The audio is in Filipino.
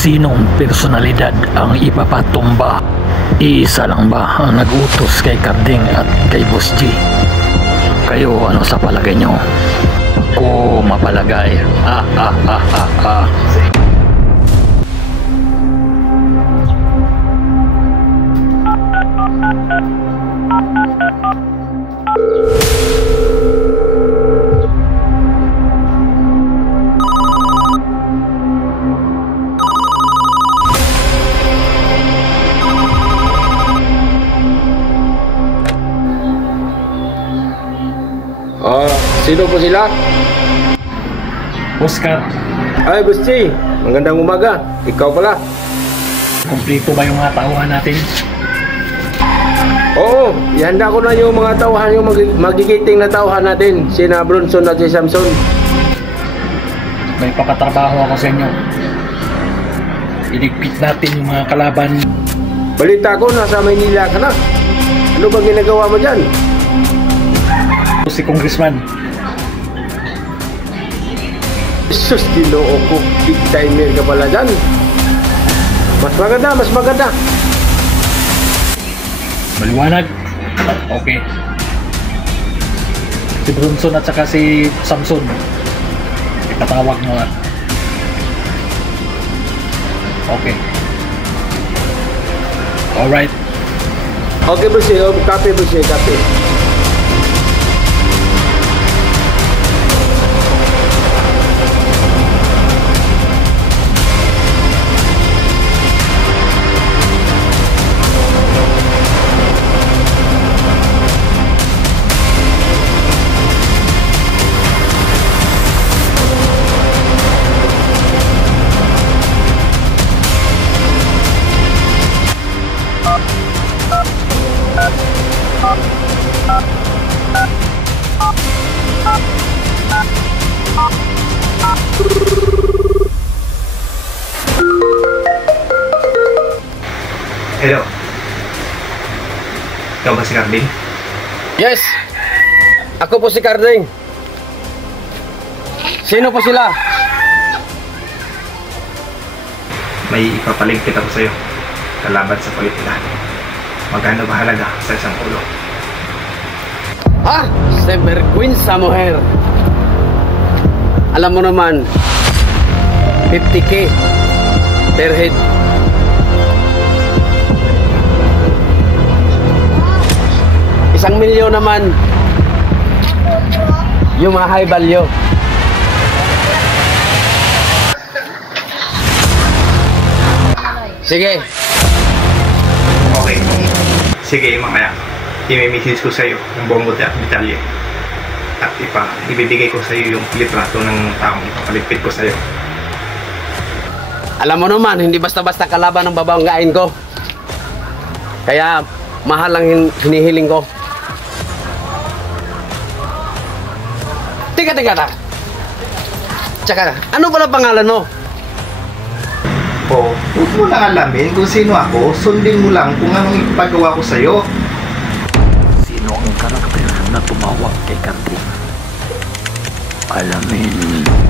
Sinong personalidad ang ipapatumba? Iisa lang ba ang nag-utos kay Carding at kay Boss G? Kayo, ano sa palagay nyo? Ako mapalagay. Sino po sila? Oscar, Ay, Boss G, magandang umaga. Ikaw pala. kumpleto ba yung mga tauhan natin? Oo, ihanda ko na yung mga tauhan, yung magigiting na tauhan natin. Sina Bronson at si Samson. May pakatrabaho ako sa inyo. Iligpit natin yung mga kalaban. Balita ko, nasa Maynila ka na. Ano bang ginagawa mo dyan? Si Congressman. Jesus, ginoo ko. Big timer ka pala dyan. Mas maganda, mas maganda. Maliwanag. Okay. Si Bronson at saka si Samson. Ipatawag mo nga. Okay. Alright. Okay, Boss G. Copy, Boss G. Copy. Hello. Ikaw ba si Carding? Yes! Ako po si Carding. Sino po sila? May ipapaligpit ako sa'yo. Kalaban sa politika. Magkano ba halaga sa isang ulo? Ah! Sinvergüenza, mujer. Alam mo naman, 50K per head. ₱1,000,000 naman yung mga high value. Sige. Okay. Sige, mamaya. I-message ko sa'yo yung buong detalye. At ibibigay ko sa'yo yung litrato ng taong ipapaligpit ko sa'yo. Alam mo naman, hindi basta-basta kalaban ng babanggain ko. Kaya mahal ang hinihiling ko. Teka na. Tsaka, ano pala pangalan mo? O, huwag mo na alamin kung sino ako. Sundin mo lang kung anong ipagawa ko sa'yo. Sino ang karakter na tumawag kay Carding? Alamin